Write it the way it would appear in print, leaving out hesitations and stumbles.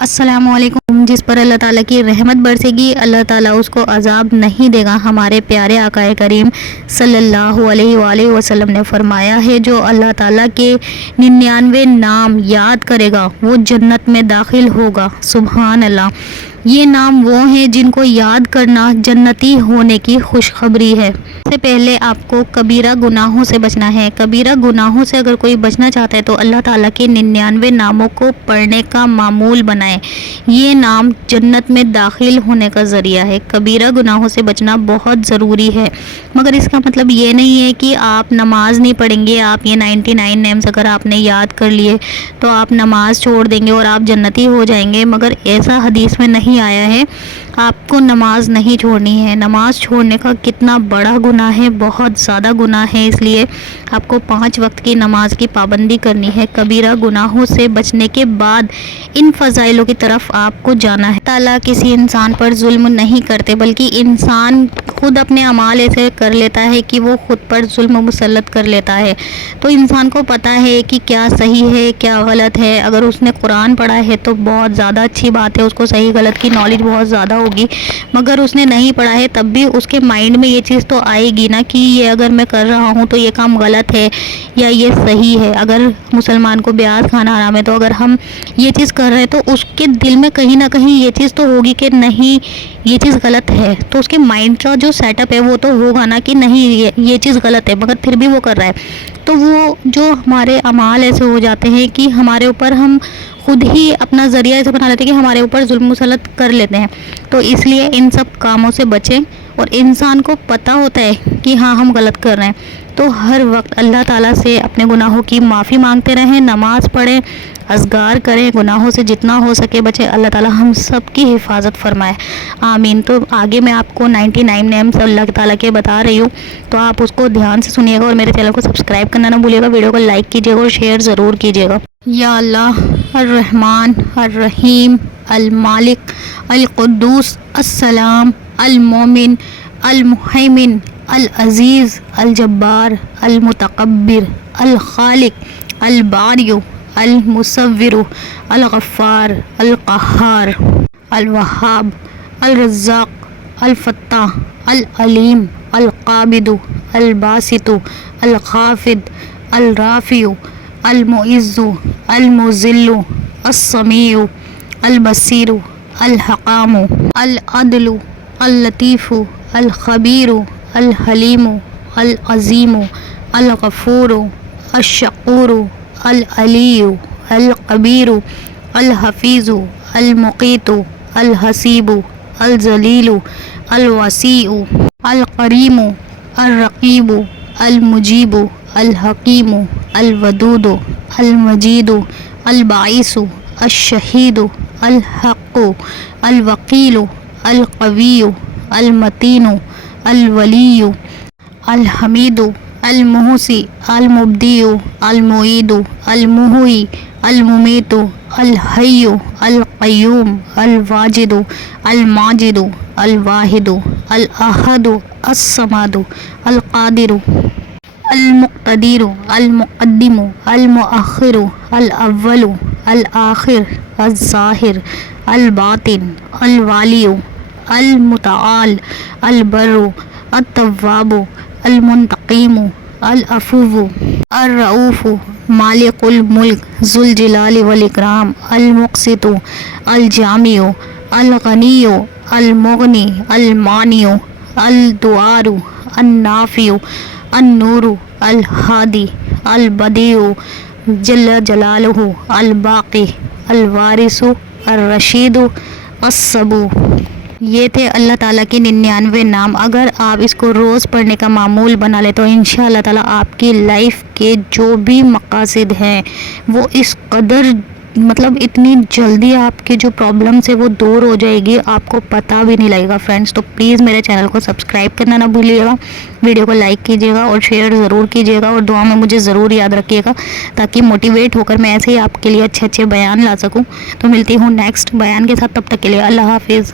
السلام علیکم. جس پر اللہ تعالیٰ کی رحمت برسے گی اللہ تعالیٰ اس کو عذاب نہیں دے گا. ہمارے پیارے آقا کریم صلی اللہ علیہ وآلہ وسلم نے فرمایا ہے جو اللہ تعالیٰ کے 99 نام یاد کرے گا وہ جنت میں داخل ہوگا. سبحان اللہ. یہ نام وہ ہیں جن کو یاد کرنا جنتی ہونے کی خوشخبری ہے. اس سے پہلے آپ کو کبیرہ گناہوں سے بچنا ہے. کبیرہ گناہوں سے اگر کوئی بچنا چاہتا ہے تو اللہ تعالیٰ کے 99 ناموں کو پڑھنے کا معمول بنائے. یہ نام جنت میں داخل ہونے کا ذریعہ ہے. کبیرہ گناہوں سے بچنا بہت ضروری ہے، مگر اس کا مطلب یہ نہیں ہے کہ آپ نماز نہیں پڑھیں گے. آپ یہ 99 نیمز اگر آپ نے یاد کر لیے تو آپ نماز چھوڑ دیں گے اور آپ جنتی ہو جائیں گے، مگر ایسا حدیث میں نہیں آیا ہے. آپ کو نماز نہیں چھوڑنی ہے. نماز چھوڑنے کا کتنا بڑا گناہ ہے، بہت زیادہ گناہ ہے. اس لیے آپ کو 5 وقت کی نماز کی پابندی کرنی ہے. کبیرہ گناہوں سے بچنے کے بعد ان فضائلوں کی طرف آپ کو جانا ہے. تعالیٰ کسی انسان پر ظلم نہیں کرتے، بلکہ انسان خود اپنے اعمال ایسے کر لیتا ہے کہ وہ خود پر ظلم مسلط کر لیتا ہے. تو انسان کو پتہ ہے کہ کیا صحیح ہے کیا غلط ہے. اگر اس نے قرآن پڑھا ہے تو بہت زیادہ اچھی بات ہے، اس کو صحیح غلط کی نالج بہت زیادہ ہوگی. مگر اس نے نہیں پڑھا ہے تب بھی اس کے مائنڈ میں یہ چیز تو آئے گی نا کہ یہ اگر میں کر رہا ہوں تو یہ کام غلط ہے یا یہ صحیح ہے. اگر مسلمان کو بیاض کھانا حرام ہے تو اگر ہم یہ چیز کر رہے ہیں تو اس کے دل میں کہیں نہ کہیں یہ چیز تو ہوگی کہ نہیں یہ چیز غلط ہے. تو اس کے مائنڈ کا جو سیٹ اپ ہے وہ تو ہوگا نا کہ نہیں یہ چیز غلط ہے، مگر پھر بھی وہ کر رہا ہے. تو وہ جو ہمارے اعمال ایسے ہو جاتے ہیں کہ ہمارے اوپر ہم خود ہی اپنا ذریعہ ایسے بنا لیتے ہیں کہ ہمارے اوپر ظلم مسلط کر لیتے ہیں. تو اس لیے ان سب کاموں سے بچیں. اور انسان کو پتہ ہوتا ہے کہ ہاں ہم غلط کر رہے ہیں تو ہر وقت اللہ تعالیٰ سے اپنے گناہوں کی معافی مانگتے رہیں، نماز پڑھیں، اذکار کریں، گناہوں سے جتنا ہو سکے بچیں. اللہ تعالیٰ ہم سب کی حفاظت فرمائے، آمین. تو آگے میں آپ کو 99 نیمز اللہ تعالیٰ کے بتا رہی ہوں، تو آپ اس کو دھیان سے سنیے گا اور میرے چینل کو سبسکرائب کرنا نہ بھولیے گا. ویڈیو کو لائک کیجیے گا اور شیئر ضرور کیجیے گا. یا اللہ، الرحمن الرحیم، المالک، القدوس، السلام، المومن، المہیمن، العزیز، الجبار، المتکبر، الخالق، الباری، المصور، الغفار، القہار، الوہاب، الرزاق، الفتاح، العلیم، القابض، الباسط، الخافض، الرافع، المعز، المذل، السمیع، البصیر، الحکام، العدل، اللطیف، الخبیر، الحلیم، العظیم، الغفور، الشکور، العلی، الکبیر، الحفیظ، المقیت، الحسیب، الجلیل، الوسیع، الکریم، الرقیب، المجیب، الحکیم، الودود، المجید، الباعث، الشہید، الحق، الوکیل، القوی، المتین، الولی، الحمید، المحصی، المبدی، المعید، المحیی، الممیت، الحی، القیوم، الواجد، الماجد، الواحد، الاحد، الصمد، القادر، المقتدر، المقدم، المؤخر، الاول، الآخر، الظاہر، الباطن، الوالی، المتعال، البر، التواب، المنتقم، العفو، الرؤوف، مالک الملک، ذو الجلال والاکرام، المقسط، الجامع، الغنی، المغنی، المانع، الدوار، النافع، النور، الہادی، البدیع جل جلالہ، الباقی، الوارث، الرشید، الصبور. یہ تھے اللہ تعالیٰ کے 99 نام. اگر آپ اس کو روز پڑھنے کا معمول بنا لیں تو انشاءاللہ تعالیٰ آپ کی لائف کے جو بھی مقاصد ہیں وہ اس قدر اتنی جلدی آپ کے جو پرابلمس ہے وہ دور ہو جائے گی، آپ کو پتہ بھی نہیں لگے گا. فرینڈس تو پلیز میرے چینل کو سبسکرائب کرنا نہ بھولیے گا، ویڈیو کو لائک کیجیے گا اور شیئر ضرور کیجیے گا، اور دعا میں مجھے ضرور یاد رکھیے گا تاکہ موٹیویٹ ہو کر میں ایسے ہی آپ کے لیے اچھے بیان لا سکوں. تو ملتی ہوں نیکسٹ بیان کے ساتھ، تب تک کے لیے اللہ حافظ.